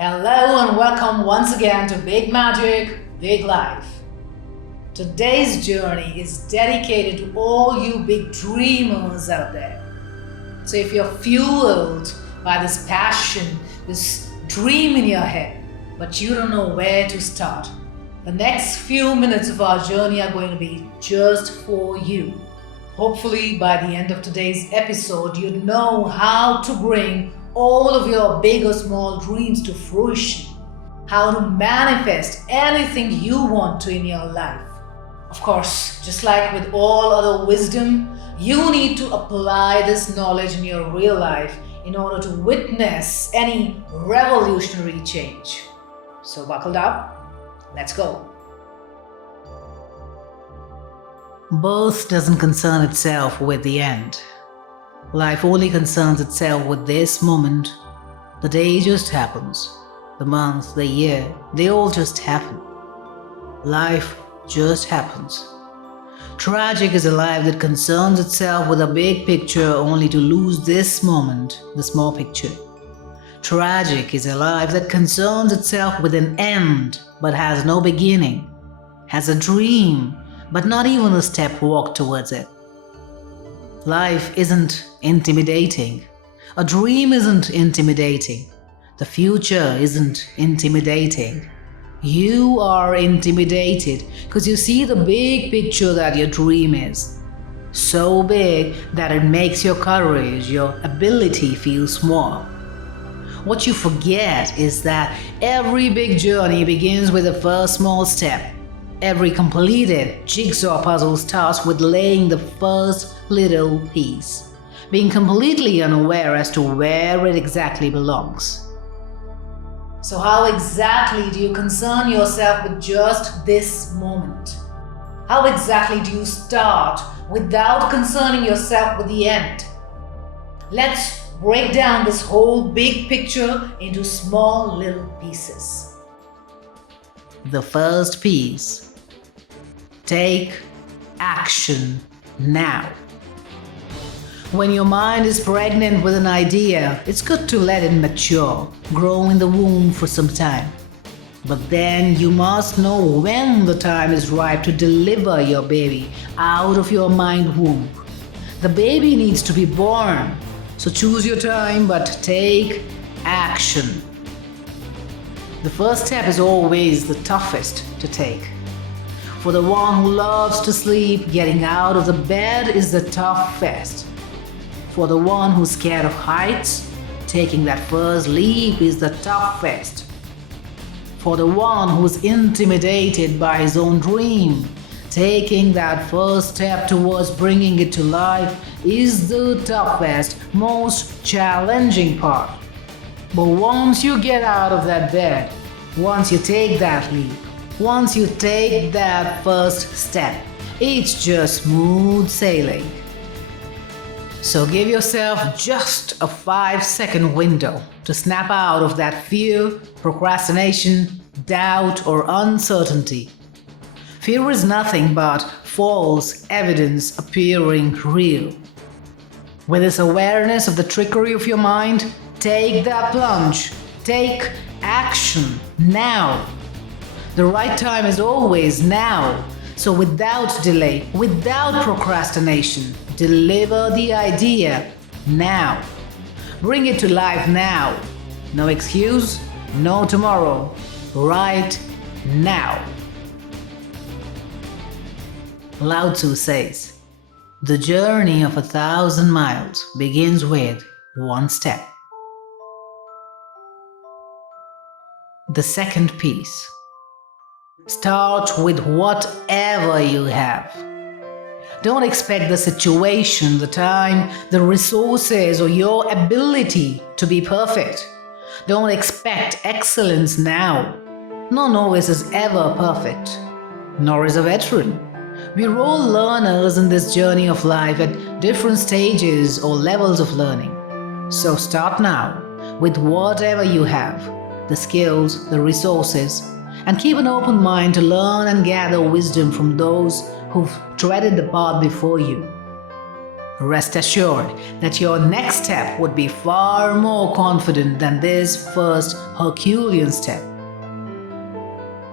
Hello and welcome once again to Big Magic, Big Life. Today's journey is dedicated to all you big dreamers out there. So if you're fueled by this passion, this dream in your head, but you don't know where to start, the next few minutes of our journey are going to be just for you. Hopefully by the end of today's episode, you know how to bring all of your big or small dreams to fruition, how to manifest anything you want to in your life. Of course, just like with all other wisdom, you need to apply this knowledge in your real life in order to witness any revolutionary change. So buckled up, let's go. Birth doesn't concern itself with the end. Life only concerns itself with this moment. The day just happens. The month, the year, they all just happen. Life just happens. Tragic is a life that concerns itself with a big picture only to lose this moment, the small picture. Tragic is a life that concerns itself with an end but has no beginning, has a dream but not even a step walked towards it. Life isn't intimidating. A dream isn't intimidating. The future isn't intimidating. You are intimidated because you see the big picture that your dream is. So big that it makes your courage, your ability feel small. What you forget is that every big journey begins with the first small step. Every completed jigsaw puzzle starts with laying the first little piece, being completely unaware as to where it exactly belongs. So how exactly do you concern yourself with just this moment? How exactly do you start without concerning yourself with the end? Let's break down this whole big picture into small little pieces. The first piece. Take action now. When your mind is pregnant with an idea, it's good to let it mature, grow in the womb for some time. But then you must know when the time is right to deliver your baby out of your mind womb. The baby needs to be born, so choose your time but take action. The first step is always the toughest to take. For the one who loves to sleep, getting out of the bed is the toughest. For the one who's scared of heights, taking that first leap is the toughest. For the one who's intimidated by his own dream, taking that first step towards bringing it to life is the toughest, most challenging part. But once you get out of that bed, once you take that leap, once you take that first step, it's just smooth sailing. So give yourself just a 5-second window to snap out of that fear, procrastination, doubt, or uncertainty. Fear is nothing but false evidence appearing real. With this awareness of the trickery of your mind, take that plunge. Take action now. The right time is always now. So without delay, without procrastination, deliver the idea now. Bring it to life now. No excuse, no tomorrow. Right now. Lao Tzu says, the journey of 1,000 miles begins with one step. The second piece. Start with whatever you have. Don't expect the situation, the time, the resources, or your ability to be perfect. Don't expect excellence now. No novice is ever perfect, nor is a veteran. We're all learners in this journey of life at different stages or levels of learning. So start now with whatever you have, the skills, the resources, and keep an open mind to learn and gather wisdom from those who've treaded the path before you. Rest assured that your next step would be far more confident than this first Herculean step.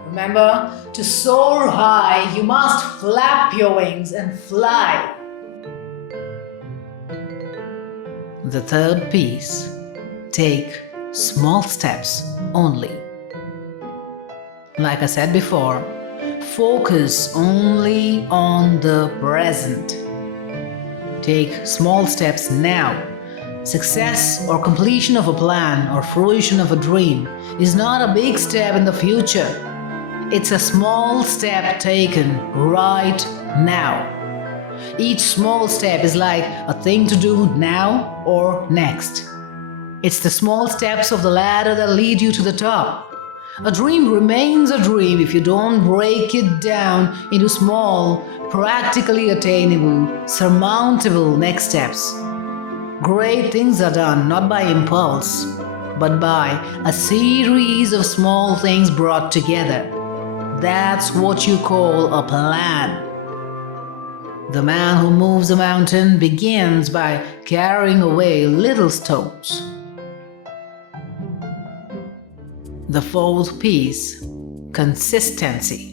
Remember, to soar high, you must flap your wings and fly. The third piece: take small steps only. Like I said before, focus only on the present. Take small steps now. Success or completion of a plan or fruition of a dream is not a big step in the future. It's a small step taken right now. Each small step is like a thing to do now or next. It's the small steps of the ladder that lead you to the top. A dream remains a dream if you don't break it down into small, practically attainable, surmountable next steps. Great things are done not by impulse, but by a series of small things brought together. That's what you call a plan. The man who moves a mountain begins by carrying away little stones. The fourth piece: consistency.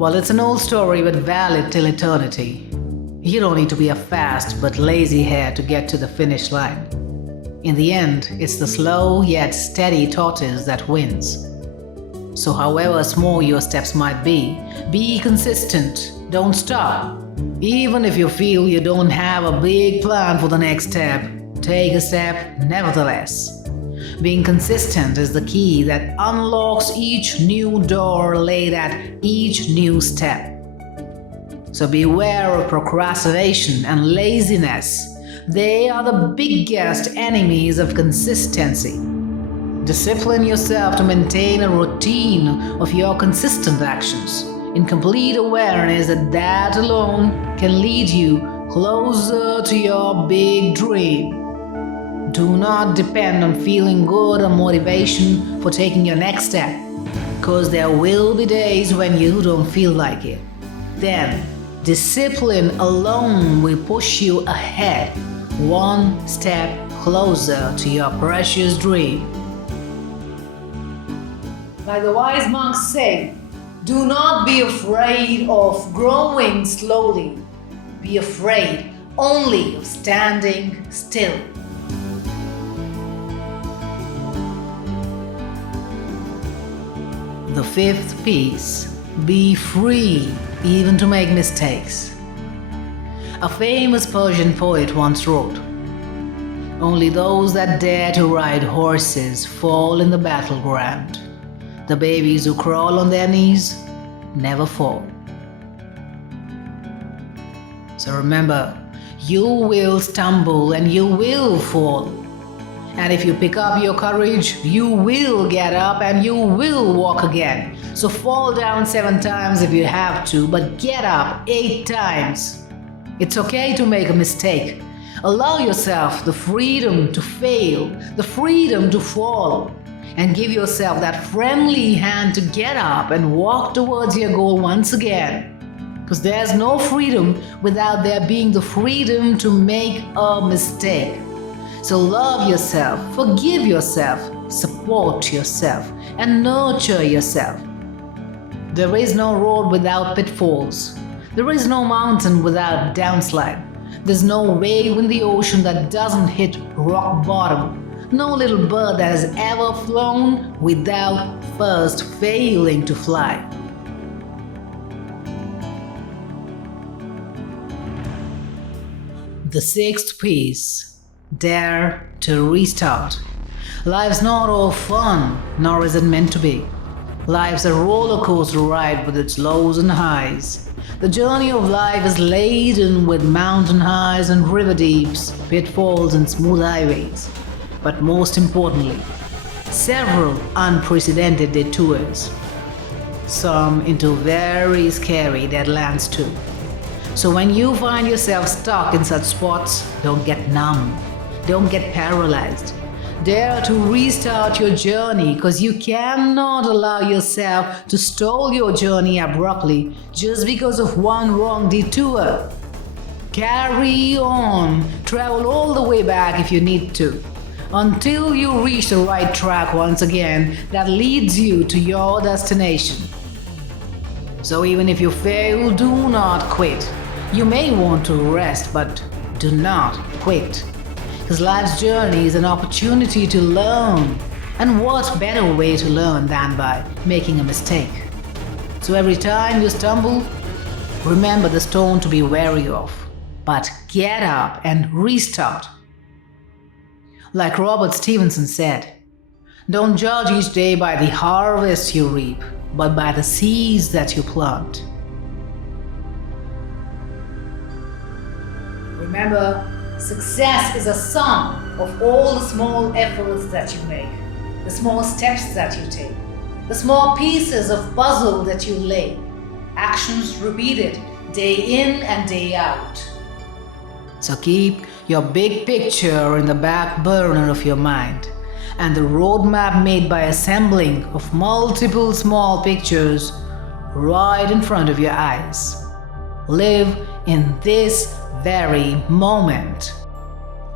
While it's an old story but valid till eternity, you don't need to be a fast but lazy hare to get to the finish line. In the end, it's the slow yet steady tortoise that wins. So however small your steps might be consistent. Don't stop. Even if you feel you don't have a big plan for the next step, take a step nevertheless. Being consistent is the key that unlocks each new door laid at each new step. So beware of procrastination and laziness. They are the biggest enemies of consistency. Discipline yourself to maintain a routine of your consistent actions, in complete awareness that alone can lead you closer to your big dream. Do not depend on feeling good or motivation for taking your next step, because there will be days when you don't feel like it. Then, discipline alone will push you ahead, one step closer to your precious dream. Like the wise monks say, do not be afraid of growing slowly. Be afraid only of standing still. The fifth piece: be free even to make mistakes. A famous Persian poet once wrote, "Only those that dare to ride horses fall in the battleground. The babies who crawl on their knees never fall." So remember, you will stumble and you will fall. And if you pick up your courage, you will get up and you will walk again. So fall down 7 times if you have to, but get up 8 times. It's okay to make a mistake. Allow yourself the freedom to fail, the freedom to fall, and give yourself that friendly hand to get up and walk towards your goal once again. Because there's no freedom without there being the freedom to make a mistake. So love yourself, forgive yourself, support yourself, and nurture yourself. There is no road without pitfalls. There is no mountain without downslide. There's no wave in the ocean that doesn't hit rock bottom. No little bird that has ever flown without first failing to fly. The sixth piece: dare to restart. Life's not all fun, nor is it meant to be. Life's a roller coaster ride with its lows and highs. The journey of life is laden with mountain highs and river deeps, pitfalls and smooth highways. But most importantly, several unprecedented detours. Some into very scary deadlands too. So when you find yourself stuck in such spots, don't get numb. Don't get paralyzed. Dare to restart your journey, because you cannot allow yourself to stall your journey abruptly just because of one wrong detour. Carry on. Travel all the way back if you need to, until you reach the right track once again that leads you to your destination. So even if you fail, do not quit. You may want to rest, but do not quit. Because life's journey is an opportunity to learn. And what better way to learn than by making a mistake? So every time you stumble, remember the stone to be wary of. But get up and restart. Like Robert Stevenson said, don't judge each day by the harvest you reap, but by the seeds that you plant. Remember, success is a sum of all the small efforts that you make, the small steps that you take, the small pieces of puzzle that you lay, actions repeated day in and day out. So keep your big picture in the back burner of your mind, and the roadmap made by assembling of multiple small pictures right in front of your eyes. Live in this very moment.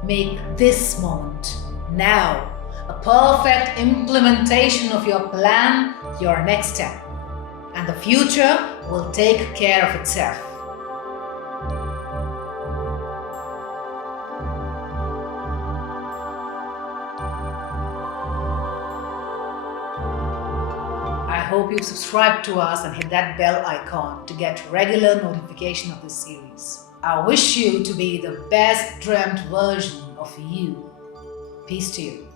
Make this moment now a perfect implementation of your plan, your next step, and the future will take care of itself. I hope you subscribe to us and hit that bell icon to get regular notification of this series. I wish you to be the best dreamt version of you. Peace to you.